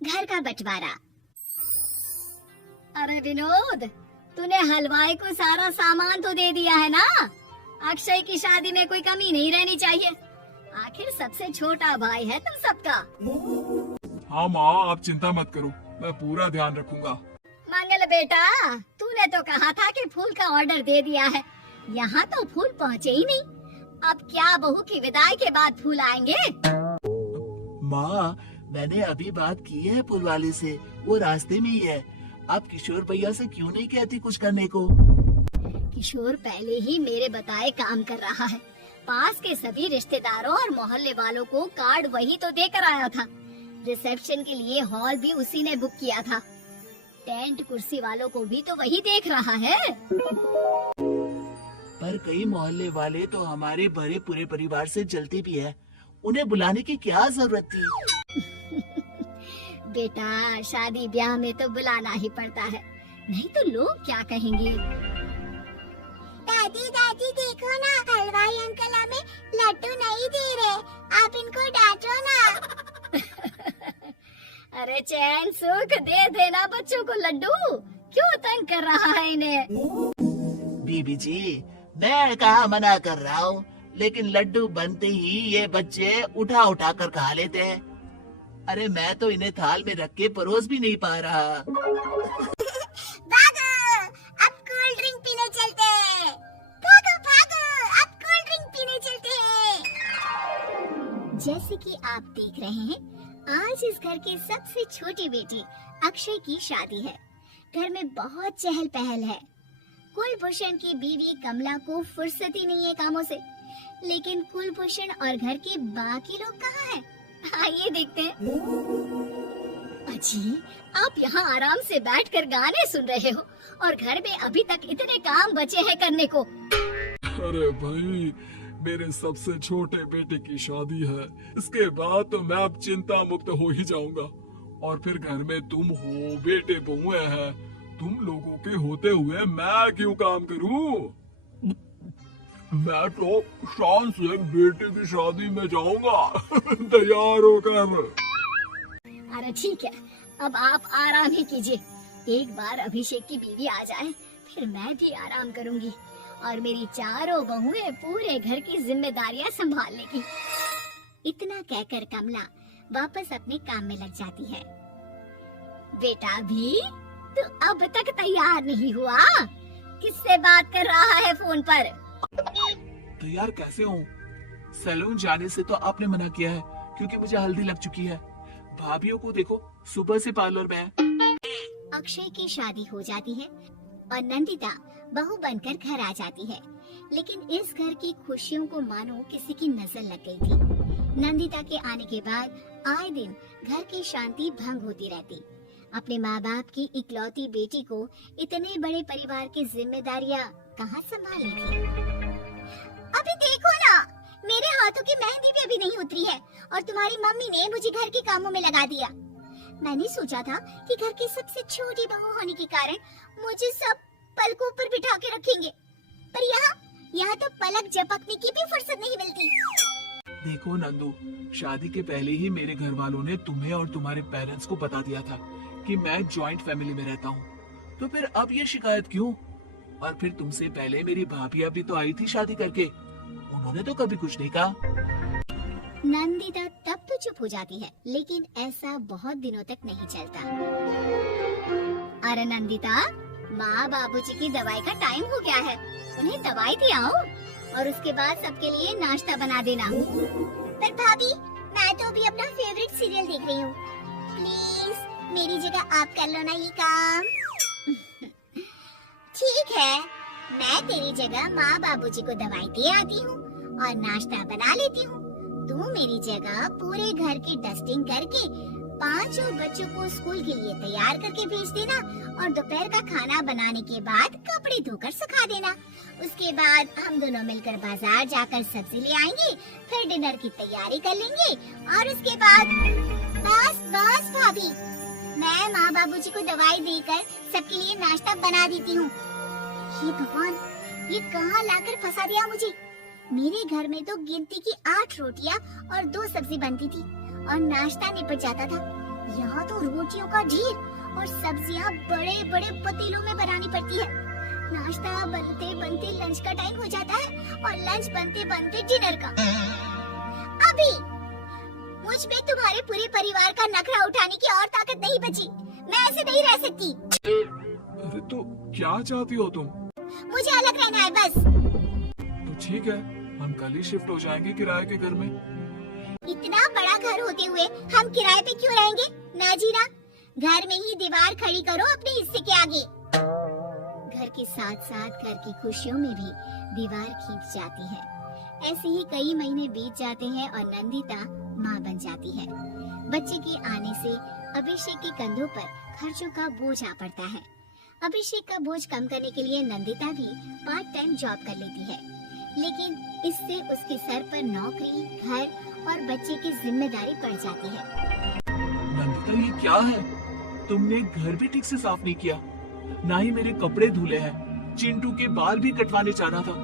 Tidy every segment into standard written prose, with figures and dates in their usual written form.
घर का बंटवारा। अरे विनोद, तूने हलवाई को सारा सामान तो दे दिया है ना? अक्षय की शादी में कोई कमी नहीं रहनी चाहिए। आखिर सबसे छोटा भाई है तुम सबका। हाँ माँ, आप चिंता मत करो, मैं पूरा ध्यान रखूंगा। मंगल बेटा, तूने तो कहा था कि फूल का ऑर्डर दे दिया है, यहाँ तो फूल पहुँचे ही नहीं। अब क्या बहू की विदाई के बाद फूल आएंगे? माँ, मैंने अभी बात की है फूल वाले से, वो रास्ते में ही है। आप किशोर भैया से क्यों नहीं कहती कुछ करने को? किशोर पहले ही मेरे बताए काम कर रहा है। पास के सभी रिश्तेदारों और मोहल्ले वालों को कार्ड वही तो देकर आया था। रिसेप्शन के लिए हॉल भी उसी ने बुक किया था। टेंट कुर्सी वालों को भी तो वही देख रहा है। पर कई मोहल्ले वाले तो हमारे भरे पूरे परिवार से जलते भी है, उन्हें बुलाने की क्या जरूरत थी? बेटा, शादी ब्याह में तो बुलाना ही पड़ता है, नहीं तो लोग क्या कहेंगे। दादी दादी देखो ना, हलवाई अंकल हमें लड्डू नहीं दे रहे, आप इनको डांटो ना। अरे चैन सुख दे देना बच्चों को लड्डू, क्यों तंग कर रहा है इन्हें? बीबी जी, मैं कहाँ मना कर रहा हूँ, लेकिन लड्डू बनते ही ये बच्चे उठा उठा कर खा लेते हैं। अरे मैं तो इन्हें थाल में रख के परोस भी नहीं पा रहा। भागो, अब कोल्ड ड्रिंक पीने चलते हैं। भागो भागो, अब कोल्ड ड्रिंक पीने चलते हैं। जैसे कि आप देख रहे हैं, आज इस घर की सबसे छोटी बेटी अक्षय की शादी है। घर में बहुत चहल पहल है। कुलभूषण की बीवी कमला को फुर्सत ही नहीं है कामों से, लेकिन कुलभूषण और घर के बाकी लोग कहाँ हैं? आइए देखते हैं। अजी, आप यहाँ आराम से बैठकर गाने सुन रहे हो और घर में अभी तक इतने काम बचे हैं करने को। अरे भाई, मेरे सबसे छोटे बेटे की शादी है, इसके बाद तो मैं अब चिंता मुक्त हो ही जाऊंगा। और फिर घर में तुम हो, बेटे बहुएं हैं, तुम लोगों के होते हुए मैं क्यों काम करूं? मैं तो शान से बेटे की शादी में जाऊंगा तैयार होकर। अरे ठीक है, अब आप आराम ही कीजिए। एक बार अभिषेक की बीवी आ जाए, फिर मैं भी आराम करूंगी और मेरी चारों बहुएं पूरे घर की जिम्मेदारियां संभाल लेगी। इतना कहकर कमला वापस अपने काम में लग जाती है। बेटा भी, तू अब तक तैयार नहीं हुआ? किससे बात कर रहा है फोन पर? तैयार कैसे हूँ? सैलून जाने से तो आपने मना किया है, क्योंकि मुझे हल्दी लग चुकी है। भाभीियों को देखो, सुबह से पार्लर में है। अक्षय की शादी हो जाती है और नंदिता बहू बनकर घर आ जाती है, लेकिन इस घर की खुशियों को मानो किसी की नजर लग गई थी। नंदिता के आने के बाद आए दिन घर की शांति भंग होती रहती। अपने माँ बाप की इकलौती बेटी को इतने बड़े परिवार की जिम्मेदारियाँ कहाँ संभाली थी? अभी देखो ना, मेरे हाथों की मेहंदी भी अभी नहीं उतरी है और तुम्हारी मम्मी ने मुझे घर के कामों में लगा दिया। मैंने सोचा था कि घर की सबसे छोटी बहू होने के कारण मुझे सब पलकों पर बिठा के रखेंगे, पर यहाँ तो पलक झपकने की भी फुर्सत नहीं मिलती। देखो नंदू, शादी के पहले ही मेरे घर वालों ने तुम्हें और तुम्हारे पेरेंट्स को बता दिया था कि मैं जॉइंट फैमिली में रहता हूँ, तो फिर अब ये शिकायत क्यों? और फिर तुमसे पहले मेरी भाभी भी तो आई थी शादी करके, उन्होंने तो कभी कुछ नहीं कहा। नंदिता तब तो चुप हो जाती है, लेकिन ऐसा बहुत दिनों तक नहीं चलता। अरे नंदिता, माँ बाबूजी की दवाई का टाइम हो गया है, उन्हें दवाई दे आओ और उसके बाद सबके लिए नाश्ता बना देना। पर भाभी, मैं तो अभी अपना फेवरेट सीरियल देख रही हूँ। प्लीज मेरी जगह आप कर लो ना ये काम। ठीक है, मैं तेरी जगह माँ बाबूजी को दवाई दे आती हूँ और नाश्ता बना लेती हूँ। तू मेरी जगह पूरे घर की डस्टिंग करके 5 बच्चों को स्कूल के लिए तैयार करके भेज देना और दोपहर का खाना बनाने के बाद कपड़े धोकर सुखा देना। उसके बाद हम दोनों मिलकर बाजार जाकर सब्जी ले आएंगे, फिर डिनर की तैयारी कर लेंगे और उसके बाद बस भाभी, मैं माँ बाबूजी को दवाई देकर सबके लिए नाश्ता बना देती हूँ। हे भगवान, ये कहाँ लाकर फंसा दिया मुझे। मेरे घर में तो गिनती की 8 रोटियाँ और 2 सब्जी बनती थी और नाश्ता निपट जाता था। यहाँ तो रोटियों का ढेर और सब्जियाँ बड़े बड़े पतीलों में बनानी पड़ती है। नाश्ता बनते बनते लंच का टाइम हो जाता है और लंच बनते बनते डिनर का। अभी मुझ में तुम्हारे पूरे परिवार का नखरा उठाने की और ताकत नहीं बची। मैं ऐसे नहीं रह सकती। अरे तो क्या चाहती हो तुम? मुझे अलग रहना है बस। तो ठीक है, हम कल ही शिफ्ट हो जाएंगे किराए के घर में। इतना बड़ा घर होते हुए हम किराए पे क्यों रहेंगे? ना जी ना, घर में ही दीवार खड़ी करो अपने हिस्से के आगे। घर के साथ साथ घर की खुशियों में भी दीवार खींच जाती है। ऐसे ही कई महीने बीत जाते हैं और नंदिता माँ बन जाती है। बच्चे के आने से अभिषेक के कंधों पर खर्चों का बोझ आ पड़ता है। अभिषेक का बोझ कम करने के लिए नंदिता भी पार्ट टाइम जॉब कर लेती है, लेकिन इससे उसके सर पर नौकरी, घर और बच्चे की जिम्मेदारी पड़ जाती है। नंदिता ये क्या है? तुमने घर भी ठीक से साफ नहीं किया, ना ही मेरे कपड़े धुले हैं। चिंटू के बाल भी कटवाने जाना था,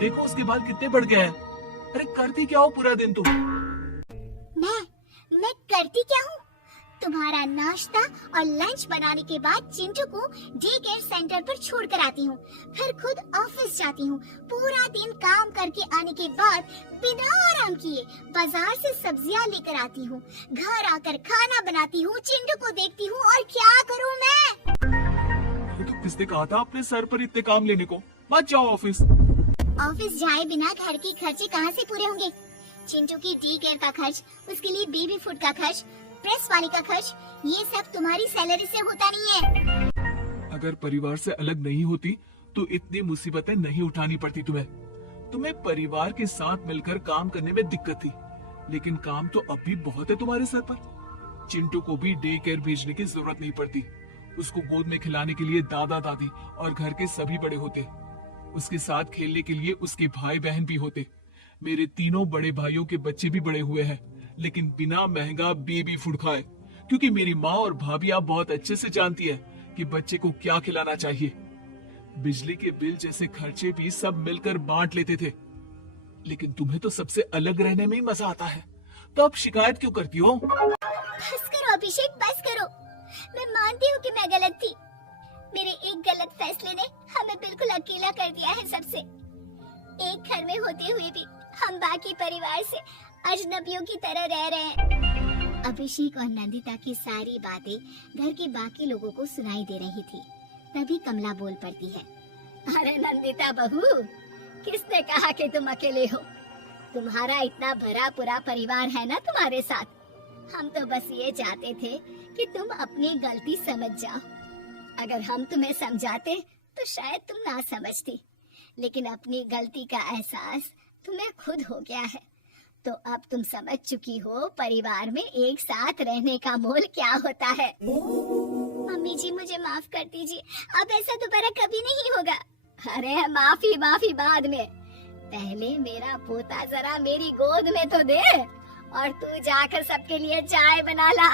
देखो उसके बाल कितने बढ़ गए हैं। अरे करती क्या हो पूरा दिन तुम? मैं करती क्या हूँ? तुम्हारा नाश्ता और लंच बनाने के बाद चिंटू को डे केयर सेंटर पर छोड़ कर आती हूँ, फिर खुद ऑफिस जाती हूँ। पूरा दिन काम करके आने के बाद बिना आराम किए बाजार से सब्जियाँ लेकर आती हूँ, घर आकर खाना बनाती हूँ, चिंटू को देखती हूँ और क्या करूँ मैं? तो किसने कहा था अपने सर पर इतने काम लेने को? मत जाओ ऑफिस। ऑफिस जाए बिना घर के खर्चे कहाँ से पूरे होंगे? चिंटू की डे केयर का खर्च, उसके लिए बेबी फूड का खर्च, प्रेस वाली का खर्च, ये सब तुम्हारी सैलरी से होता नहीं है। अगर परिवार से अलग नहीं होती तो इतनी मुसीबतें नहीं उठानी पड़ती तुम्हें। तुम्हें परिवार के साथ मिलकर काम करने में दिक्कत थी, लेकिन काम तो अब भी बहुत है तुम्हारे सर पर। चिंटू को भी डे केयर भेजने की जरूरत नहीं पड़ती। उसको गोद में खिलाने के लिए दादा दादी और घर के सभी बड़े होते। उसके साथ खेलने के लिए उसके भाई बहन भी होते। मेरे तीनों बड़े भाइयों के बच्चे भी बड़े हुए हैं, लेकिन बिना महंगा बेबी फूड खाए, क्योंकि मेरी माँ और भाभियां बहुत अच्छे से जानती है कि बच्चे को क्या खिलाना चाहिए। बिजली के बिल जैसे खर्चे भी सब मिलकर बांट लेते थे, लेकिन तुम्हें तो सबसे अलग रहने में ही मजा आता है, तो अब शिकायत क्यों करती हो? बस करो अभिषेक, बस करो। मैं मानती हूँ कि मैं गलत थी। मेरे एक गलत फैसले ने हमें बिल्कुल अकेला कर दिया है सबसे। एक घर में होते हुए भी हम बाकी परिवार से अजनबियों की तरह रह रहे हैं। अभिषेक और नंदिता की सारी बातें घर के बाकी लोगों को सुनाई दे रही थी। तभी कमला बोल पड़ती है। अरे नंदिता बहू, किसने कहा कि तुम अकेले हो? तुम्हारा इतना भरा पूरा परिवार है ना तुम्हारे साथ। हम तो बस ये चाहते थे कि तुम अपनी गलती समझ जाओ। अगर हम तुम्हें समझाते तो शायद तुम ना समझती, लेकिन अपनी गलती का एहसास तुम्हें खुद हो गया है, तो अब तुम समझ चुकी हो परिवार में एक साथ रहने का मोल क्या होता है। मम्मी जी मुझे माफ कर दीजिए, अब ऐसा दोबारा कभी नहीं होगा। अरे माफी माफी बाद में, पहले मेरा पोता जरा मेरी गोद में तो दे, और तू जाकर सबके लिए चाय बना ला।